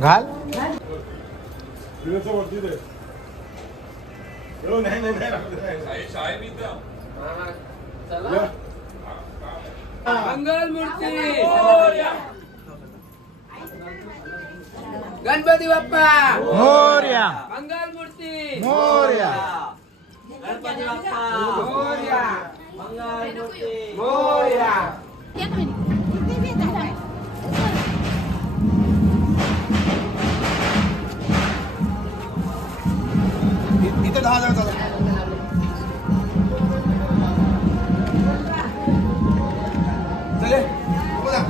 घाल मंगल मूर्ती गणपती बाप्पा मोरया, मंगल मूर्ती मोरया, गणपती बाप्पा मोरया, मंगल मूर्ती मोरया. इथे 10,000 चालू. चले बोला.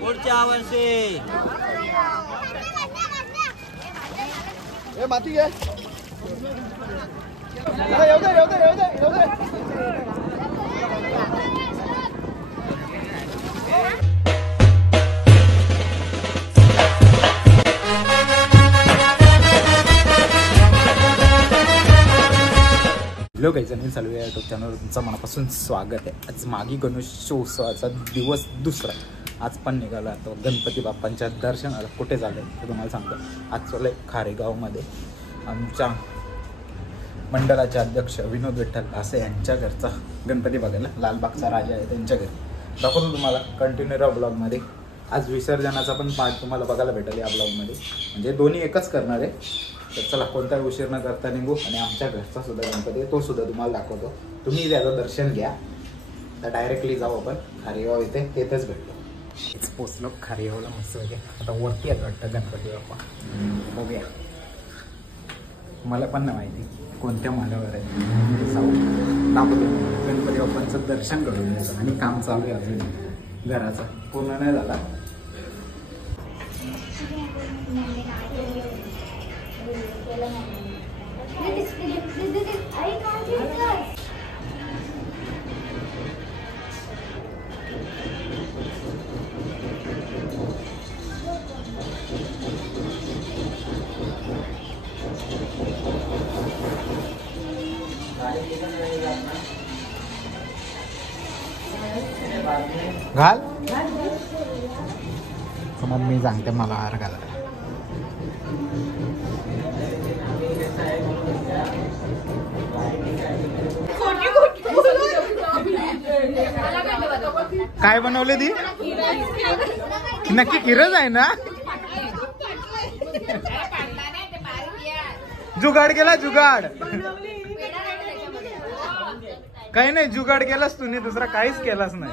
पुढच्या वर्षी माती घे. येऊ दे. हॅलो गाईज, अनिल चालू आहे युट्यूब चॅनलवर तुमचं मनापासून स्वागत आहे. आज मागी गणेशोत्सवाचा दिवस दुसरा. आज पण निघाला तो गणपती बाप्पांच्या दर्शनाला. कुठे झालं ते तुम्हाला सांगतो. आज चालू आहे खारेगावमध्ये. आमच्या मंडळाचे अध्यक्ष विनोद विठ्ठल असे यांच्या घरचा गणपती बघायला. लालबागचा राजा आहे त्यांच्या घरी. दाखवतो तुम्हाला कंटिन्यू राहा ब्लॉगमध्ये. आज विसर्जनाचा पण पार्ट तुम्हाला बघायला भेटेल या ब्लॉगमध्ये. म्हणजे दोन्ही एकच करणार आहे. तर चला कोणताही उशीर न करता निघू. आणि आमच्या घरचा सुद्धा गणपती आहे, तो सुद्धा तुम्हाला दाखवतो. तुम्ही त्याचं दर्शन घ्या. तर डायरेक्टली जाऊ आपण खारेगाव येथे. तेथेच भेटतो. पोचलो खारेगावला मस्त वगैरे. आता वरती येत वाटतं गणपती बाप्पा. बघूया. मला पण नाही माहिती कोणत्या माल्यावर आहे. जाऊ दाखवतो. गणपती बाप्पांचं दर्शन करून घ्यायचं. आणि काम चालू आहे अजून घराचं, पूर्ण नाही झाला. घाल. मम्मी सांगते मला हार घालायला. काय बनवले ती? नक्की खीरच आहे ना? जुगाड केला जुगाड. काही नाही, जुगाड केलास तुम्ही, दुसरा काहीच केलाच नाही.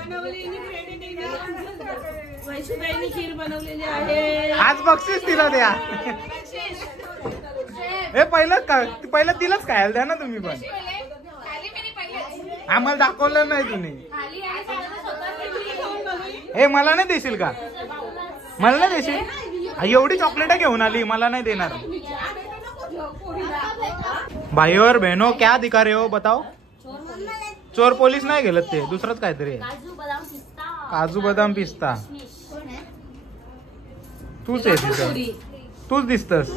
आज बक्षीस तिला द्या. हे पहिलं तिलाच खायला द्या ना तुम्ही पण. आम्हाला दाखवलं नाही तुम्ही. हे मला नाही देशील का? मला नाही देशील? एवढी चॉकलेट घेऊन आली, मला नाही देणार. भाई और बहनों क्या दिखा रहे हो बताओ. चोर पोलीस नाही गेलं, ते दुसरंच काहीतरी आहे. काजू बदाम पिस्ता. तूच आहे तिथं, तूच दिसतस.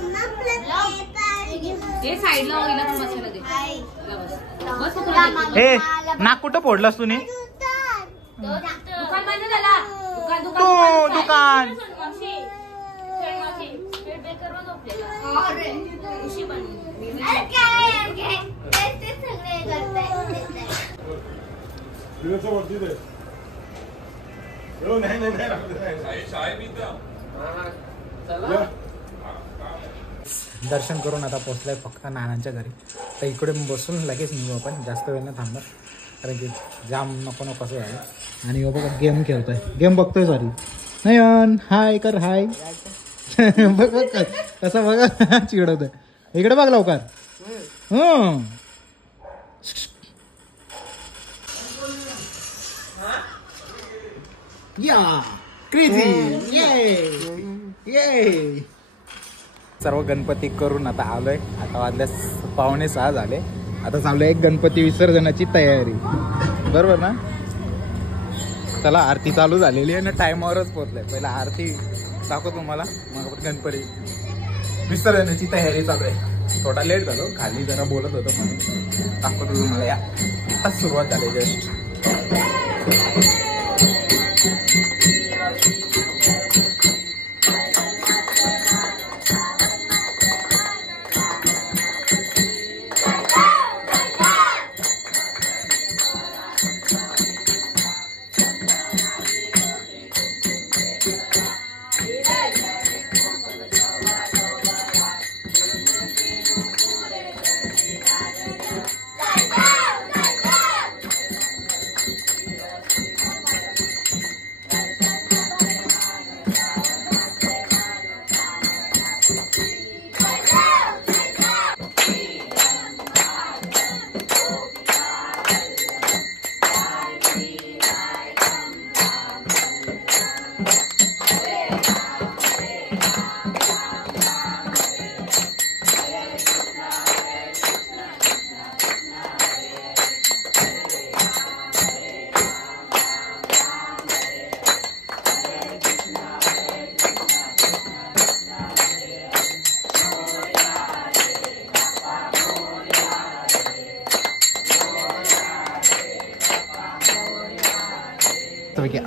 हे नाक कुठं फोडलास तुम्ही? तू दुकान. दर्शन करून आता पोहोचलाय फक्त नानांच्या घरी. तर इकडे बसून लगेच निघू आपण, जास्त वेळ नाही थांबणार कारण की जाम नको नको असं झालं. आणि बघा गेम खेळतोय, गेम बघतोय. सॉरी नयन हाय कर हाय. बघ बघ कसं बघा चिडवतोय. इकडे बघ लवकर. या क्रेझी ये. सर्व गणपती करून आता आलोय. आता वाजल्या 5:45 झाले. आता चालू आहे गणपती विसर्जनाची तयारी, बरोबर ना. चला आरती चालू झालेली आहे ना, टायमावरच पोहोचलाय. पहिला आरती दाखव तुम्हाला, मग गणपती विसर्जनाची तयारी चालू आहे. थोडा लेट झालो, खाली जरा बोलत होतो म्हणून दाखवतो तुम्हाला. या आता सुरुवात झाली जस्ट.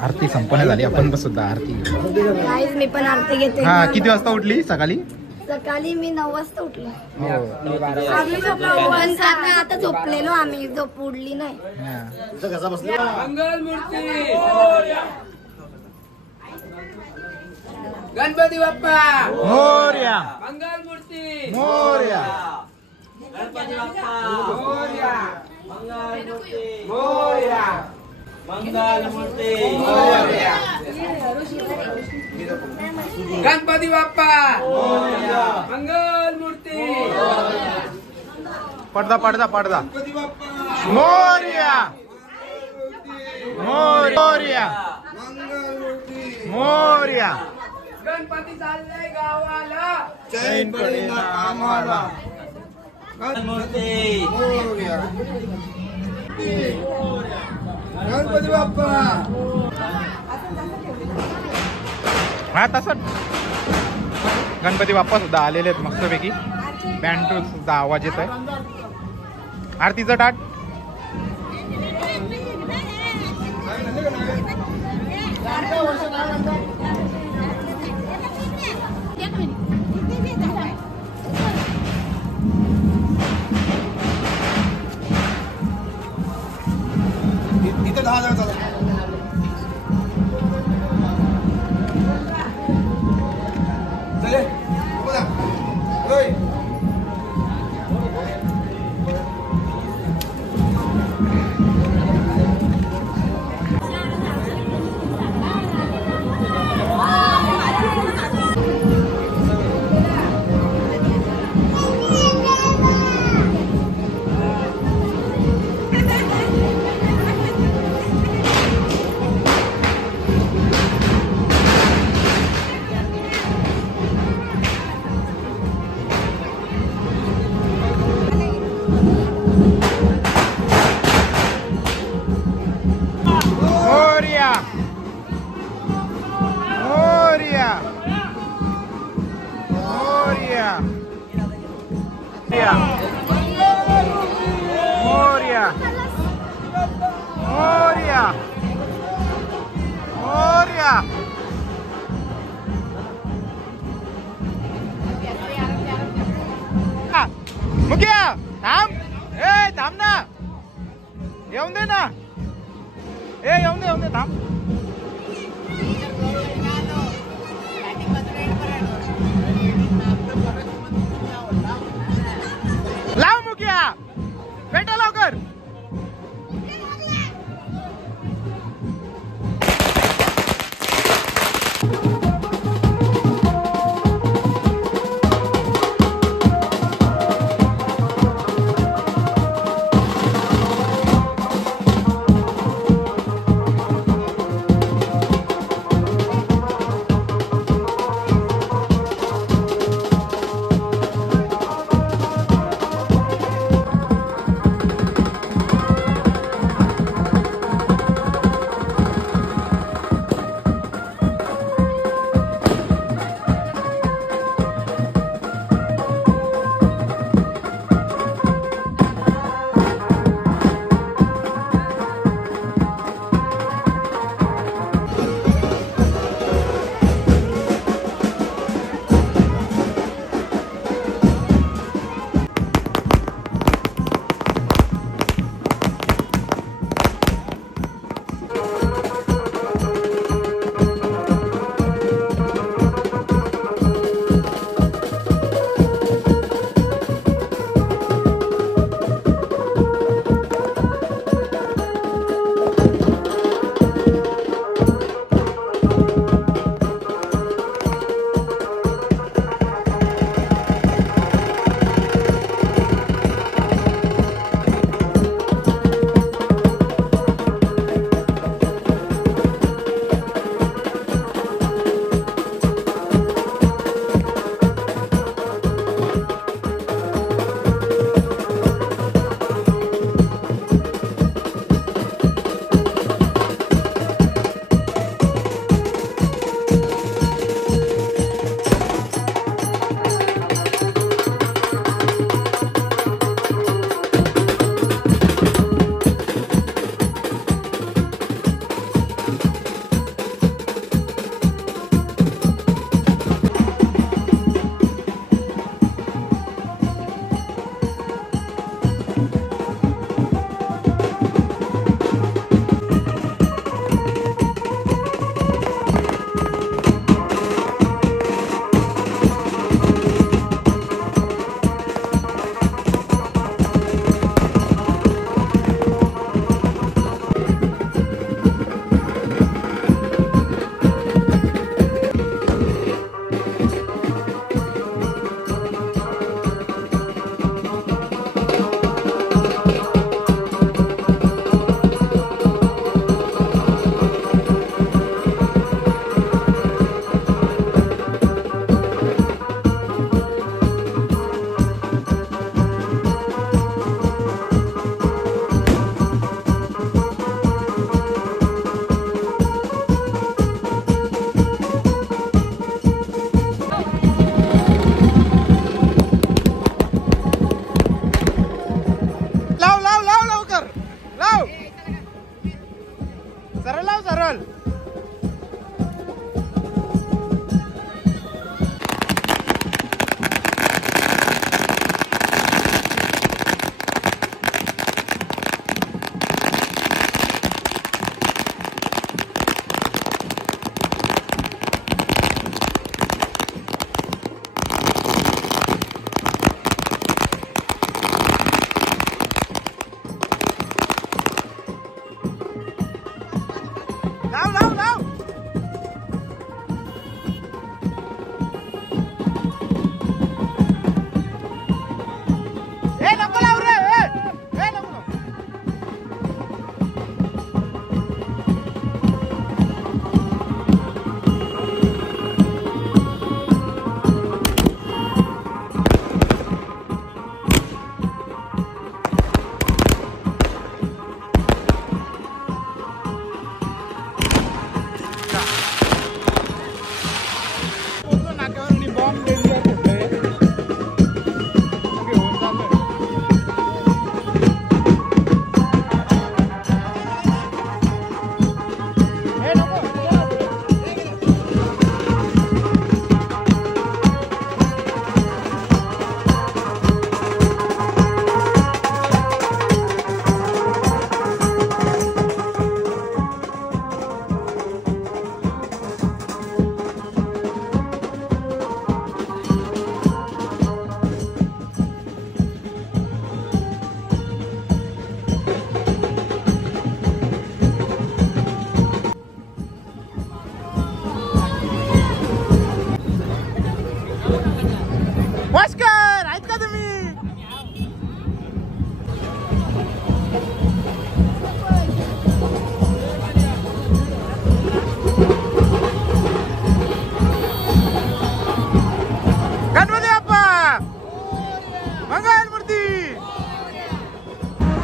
आरती संपन्न झाली. आपण पण सुद्धा आरती घेऊ. मी पण आरती घेते. हा किती वाजता उठली सकाळी? सकाळी मी 9 वाजता उठलो. आता झोपलेलो आम्ही, झोप उडली नाही. मंगल मूर्ती गणपती बाप्पा मोरया. मंगल मूर्ती मोरया. गणपती बाप्पा मोरया. मंगल मूर्ती मोरया. मंगल मूर्ती गणपती बाप्पा मंगल मूर्ती. पडदा पडदा पडदा. मोरया. मोरया. मोरया. गणपती चाललाय गावाला, चैन पडेना आम्हाला. मूर्ती गणपती बाप्पा. हा तसं गणपती बाप्पा सुद्धा आलेले आहेत मस्तपैकी. बँड सुद्धा आवाज येत आहे. आरतीचं टाट. इथे 10 जण चालू. Moria. Moria. Moria. मुखिया थांब. थांब ना. येऊन दे ना. येऊन दे थांब. पेटा लवकर.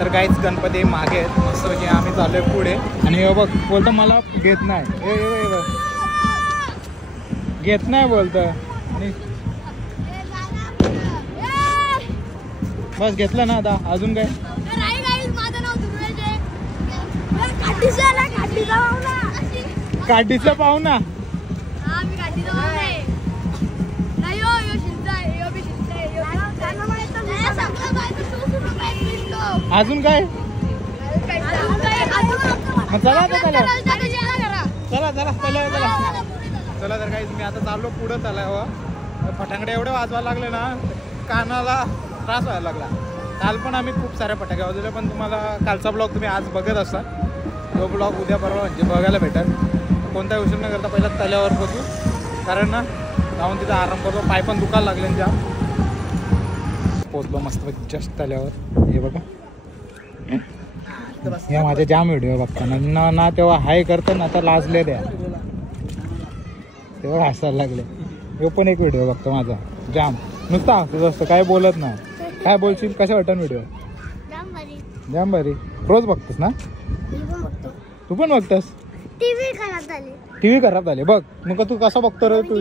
काहीच गणपती मागे आहेत मस्त की आम्ही चाललोय पुढे आणि हे बघ बोलतो मला घेत नाही हे बघ घेत नाही बोलतं आणि बस घेतलं ना आता अजून काय काठीचा पाहुणा अजून काय चला आता चला चला चला चला चला चला तर काही मी आता चाललो पुढं चालावं फटाकडे एवढे वाजवायला लागले ना कानाला त्रास व्हायला लागला काल पण आम्ही खूप साऱ्या फटाके वाजवले पण तुम्हाला कालचा ब्लॉग तुम्ही आज बघत असाल तो ब्लॉग उद्या परवा म्हणजे बघायला भेटेल कोणत्या गोष्टी न करता पहिला तल्यावर बसू कारण ना जाऊन तिथं आराम करतो पाय पण दुखायला लागले त्या पोचलो मस्तपैकी जस्ट तल्यावर हे बघा या माझे जाम व्हिडिओ बघताना ना तेव्हा हाय करते ना तर लाजले द्या तेव्हा हसायला लागले हे पण एक व्हिडिओ बघतो माझा जाम नुसता हसत असतं काय बोलत ना काय बोलशील कशा वाटतं व्हिडिओ जाम भारी रोज बघतोस ना तू पण बघतोस टीव्ही खराब झाली बघ मग तू कसं बघतो रे तू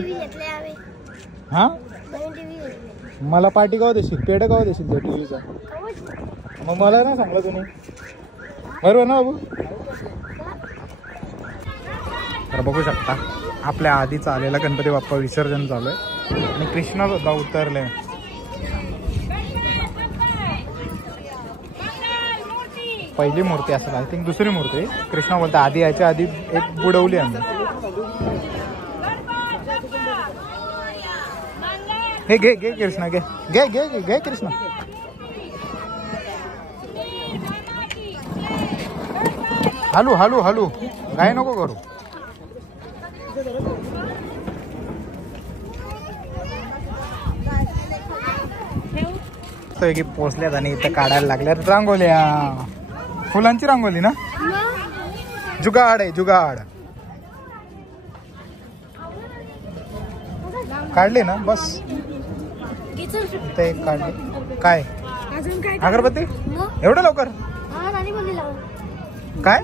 हा मला पार्टी गाव देशील पेढ गाव देशील त्या टीव्हीचा मग मला नाही सांगलं तुम्ही बरोबर ना बाबू तर बघू शकता आपल्या आधीच आलेला गणपती बाप्पा विसर्जन चालू आहे आणि कृष्णा सुद्धा उतरले पहिली मूर्ती असेल आय थिंक दुसरी मूर्ती कृष्णा बोलता आधी याच्या आधी एक बुडवली आम्ही हे घे घे कृष्णा घे घे घे घे घे कृष्णा हलू हलू हलू काय नको करू की पोचल्यात आणि इथं काढायला लागल्यात रांगोल्या फुलांची रांगोली ना जुगाड आहे जुगाड काढली ना बस इथं एक काढली काय अगरबत्ती एवढं लवकर काय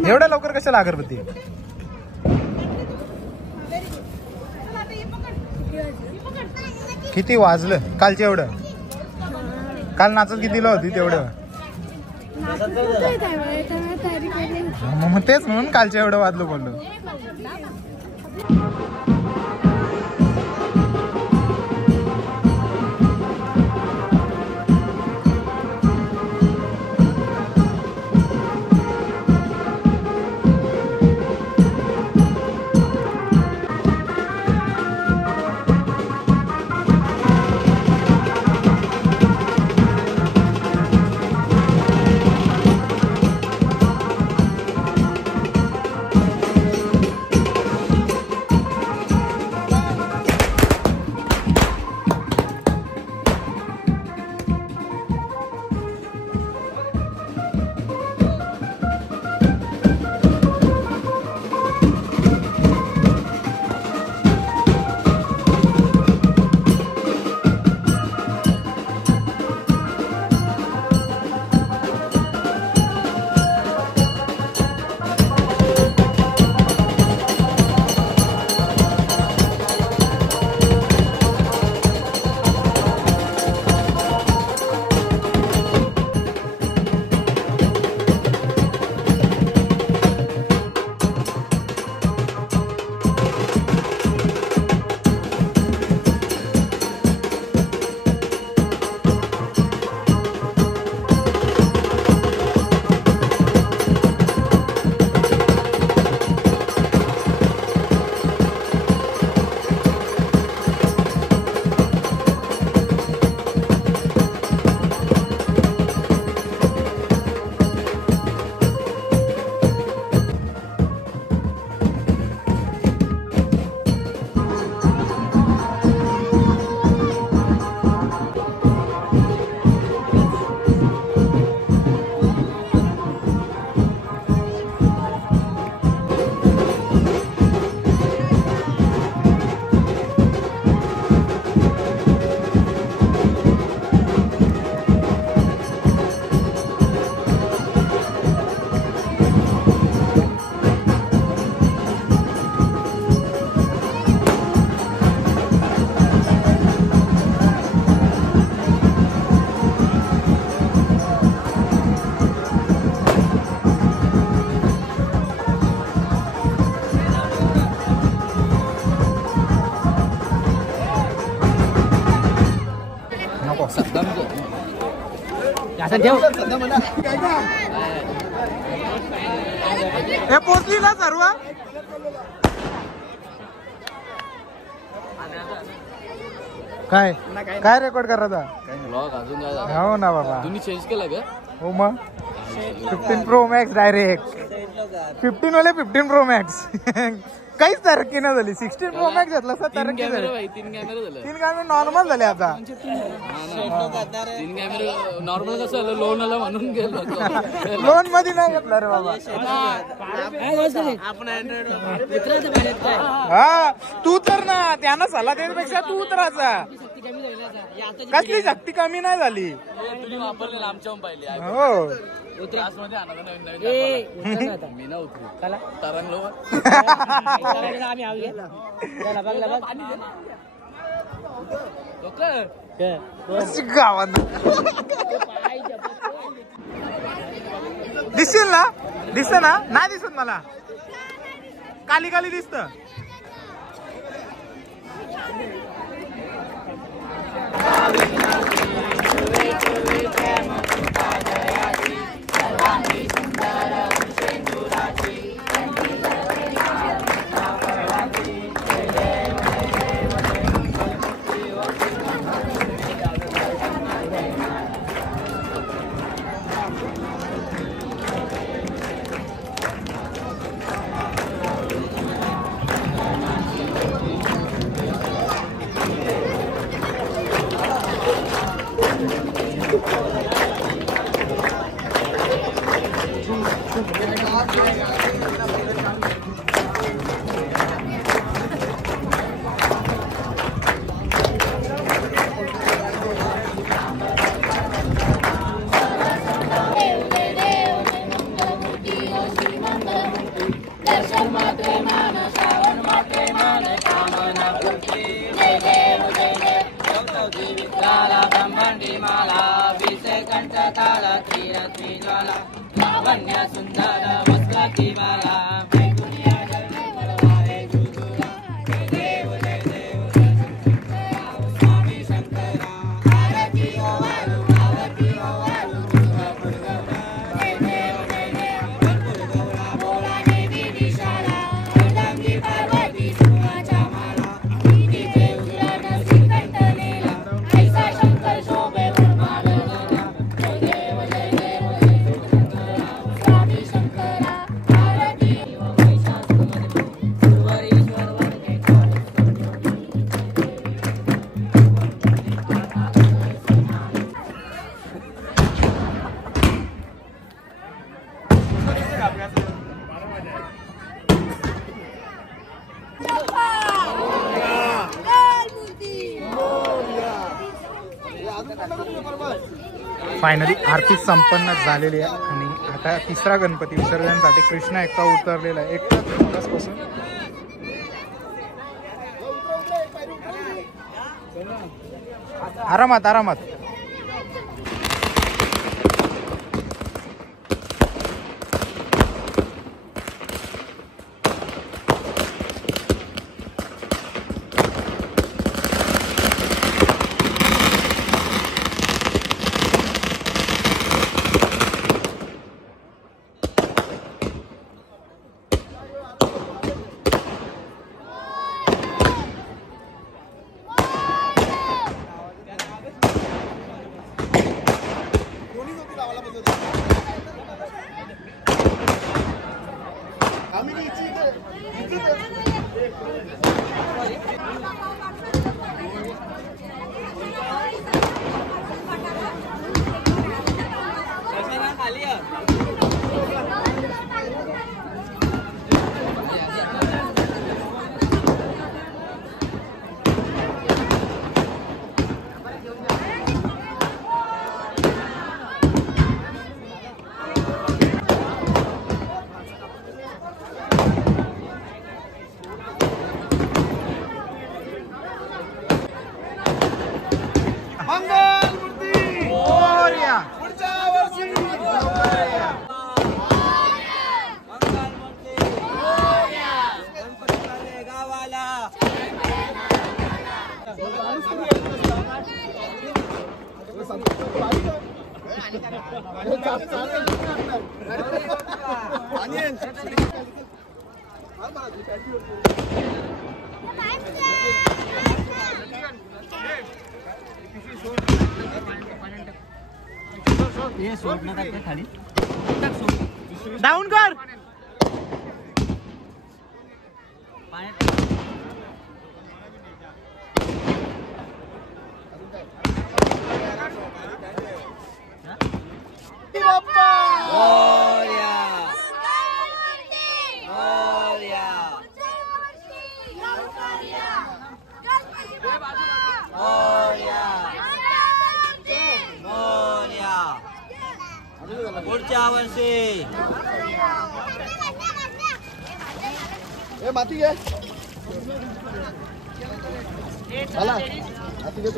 एवढ्या लवकर कशाला अगरबत्ती किती वाजलं कालचं एवढं काल नाचत कितीला होती तेवढं मग तेच म्हणून कालच्या एवढं वाजलो बोललो असं ठेव. हे पोचली ना सर्व. काय काय रेकॉर्ड करायचा हो ना बाबा. चेंज केला का? हो मग 15 Pro Max डायरेक्ट 15 वाले 15 Pro Max काहीच तरक्की नाही झाली. 16 Pro Max घेतला असता तरक्की झाली. 3 कॅमेरा झाले. 3 कॅमेरे नॉर्मल झाले आता. 3 कॅमेरा नॉर्मल कसं झालं लोन आला म्हणून गेलो लोन मध्ये नाही घेतला रे बाबा. हा तू तर ना त्यांना सल्ला देण्यापेक्षा तू उतरायचा. कसली शक्ती कमी नाही झाली. तुम्ही वापरलेला आमच्याहून पाहिले हो क्लासमध्ये आणा नवीन मी ना उतरू तरंगलो गावात दिसेल ना. दिसत ना नाही दिसत मला. काली काली दिसत. फायनली आरती संपन्न झालेली आहे आणि आता तिसरा गणपती विसर्जनासाठी कृष्णा एकटा उतरलेला आहे. एकटा पासून आरामात आरामात. डाऊन कर. पुढच्या वर्षी माती घे. चला माती घे.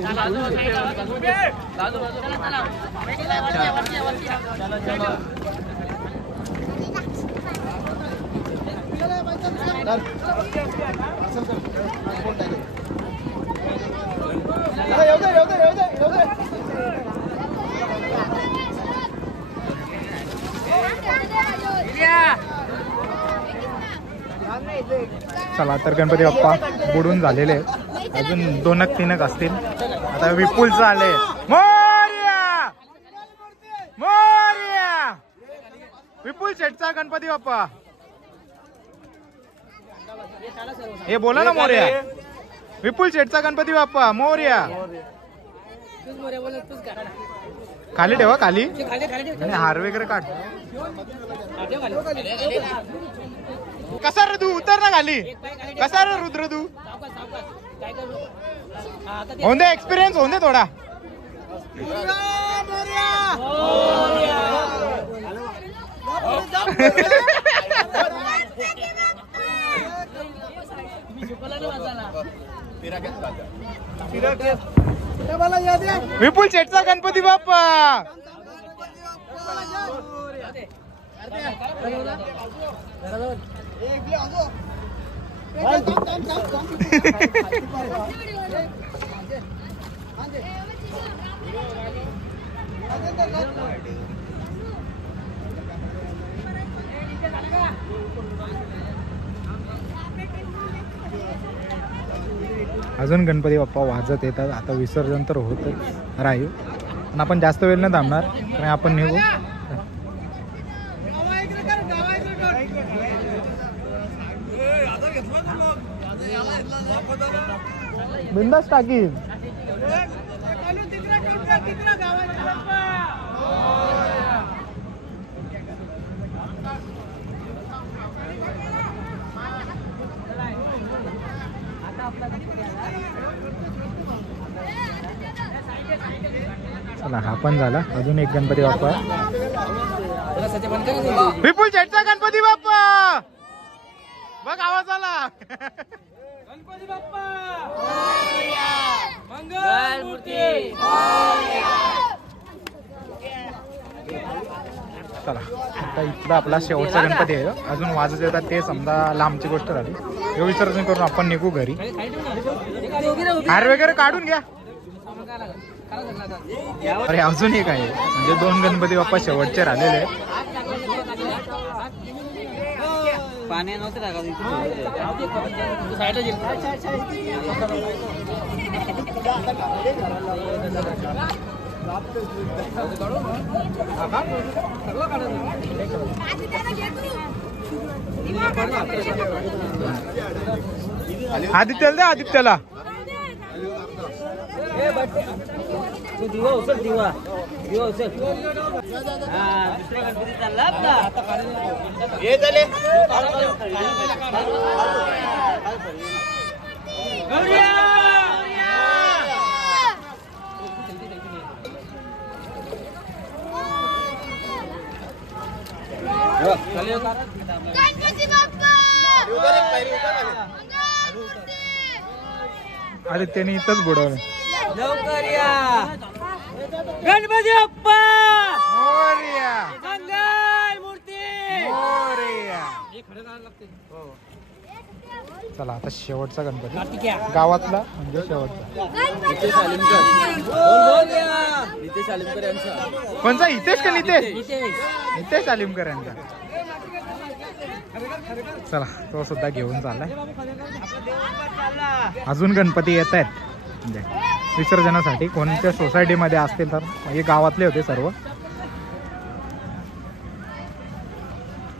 चला तर गणपती बाप्पा बुडून झालेले आहेत. अजून 2-3 असतील. आता विपुलचं आले. मोरया मोरया. विपुल शेठचा गणपती बाप्पा. हे बोला ना मोरया. विपुल शेठचा गणपती बाप्पा मोरया. खाली ठेवा खाली. आणि हार वगैरे काढ. कसा रे तू उतर ना खाली. कसा रे रुद्र तू. होऊन दे एक्सपिरियन्स होऊन दे थोडा. विपुल शेठचा गणपती बाप्पा. अजून गणपती बाप्पा वाजत येतात. आता विसर्जन तर होतच राहील पण आपण जास्त वेळ न थांबणार आणि आपण निघू. बिंदास टाकी. चला हा पण झाला. अजून एक गणपती बाप्पा. विपुल शेठचा गणपती बाप्पा. बघ आवाज आला. गणपती बाप्पा मंगल मूर्ती. चला आता इथला आपला शेवटचा गणपती आहे. अजून वाजत येतात ते समजा लांबची गोष्ट झाली. हे विसर्जन करून आपण निघू घरी. हार वगैरे काढून घ्या. अरे अजून एक आहे म्हणजे 2 गणपती बाप्पा शेवटचे राहिलेले आहेत. पाणी नव्हते आदित्यला दे. आदित्यला दिवा उचल. दिवा दिवा उचल. हा दुसऱ्या गणपती चालला आपला. हे झाले गणपती बाप्पा. आदित्यने इथंच बुडवलं. लवकर या. गणपती बाप्पा मोरया. मंगल मूर्ती. मोरया. चला आता शेवटचा गणपती गावातला म्हणजे शेवटचा. नितेश आलिमकर. बोल नितेश आलिमकर यांचा. कोणचा हितेश का नितेश? नितेश आलिमकर यांचा. चला तो सुद्धा घेऊन चाललाय. अजून गणपती येत आहेत म्हणजे विसर्जनासाठी. कोणत्या सोसायटीमध्ये असतील तर हे गावातले होते सर्व.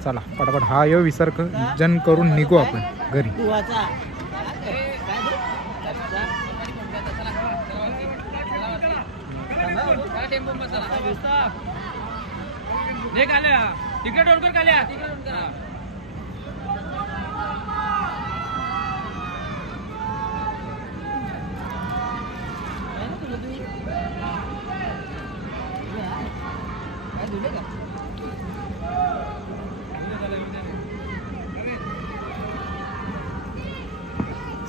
चला पटापट हा यो विसर्जन करून निघू आपण घरी.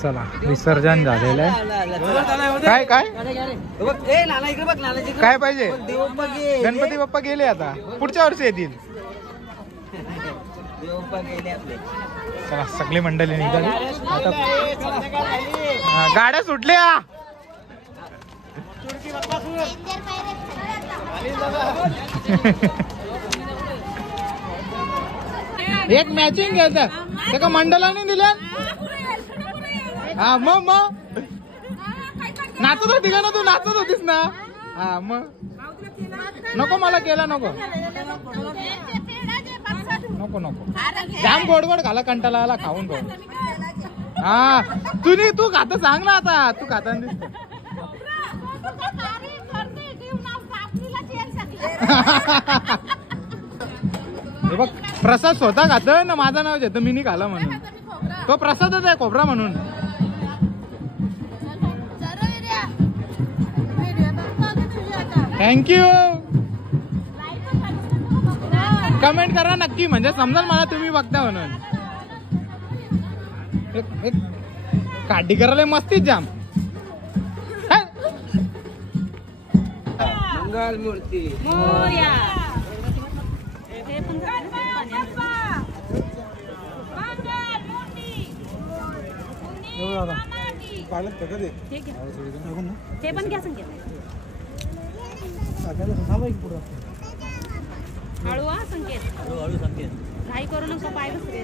चला विसर्जन झालेलं आहे. काय काय काय पाहिजे? गणपती बाप्पा गेले आता, पुढच्या वर्षी येतील. चला सगळी मंडळी निघाली आता. गाड्या सुटल्या. एक मॅचिंग घ्यायचं ते का मंडळाने दिल्या. हा मग नाचत होती का ना तू? नाचत होतीस ना. हा मग नको मला केला नको नको नको. जाम गोड गोड खाला कंटाळा आला खाऊन गोड. हा तू खाता सांग ना आता. तू खाता दिसत. हे बघ प्रसाद स्वतः खातोय ना. माझं नाव घेतो मी नाही खाला म्हणून. तो प्रसादच आहे खोबरा म्हणून. थँक्यू. कमेंट करा नक्की म्हणजे समजा मला तुम्ही बघता म्हणून. एक काठी करायला मस्तीच जाम. मंगल मूर्ती ते पण घ्या संकेत. हळू संकेत. हळूहळू संकेत. घाई करू नको. पाय बसले.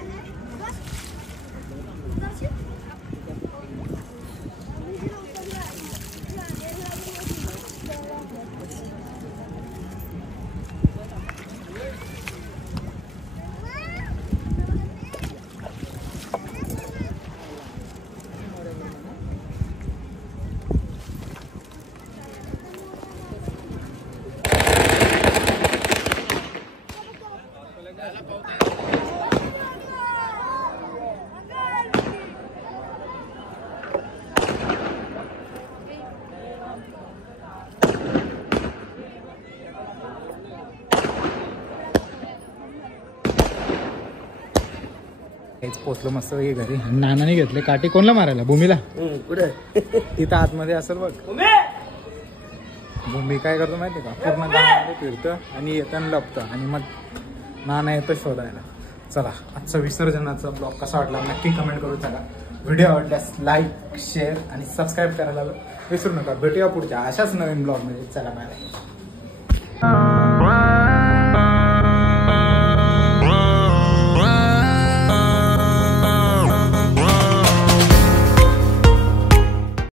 हेच पोचलो मस्त घरी. नानाने घेतले काठी. कोणला मारायला? भूमीला. कुठे? तिथं आतमध्ये असेल बघ. भूमी काय करतो माहिती का? पूर्ण गावामध्ये फिरतं आणि येताना लपतं आणि मग नाना येतं शोधायला. चला आजचा विसर्जनाचा ब्लॉग कसा वाटला नक्की कमेंट करून सांगा. व्हिडिओ आवडल्यास लाईक शेअर आणि सबस्क्राईब करायला विसरू नका. भेटूया पुढच्या अशाच नवीन ब्लॉग मध्ये. चला बाय.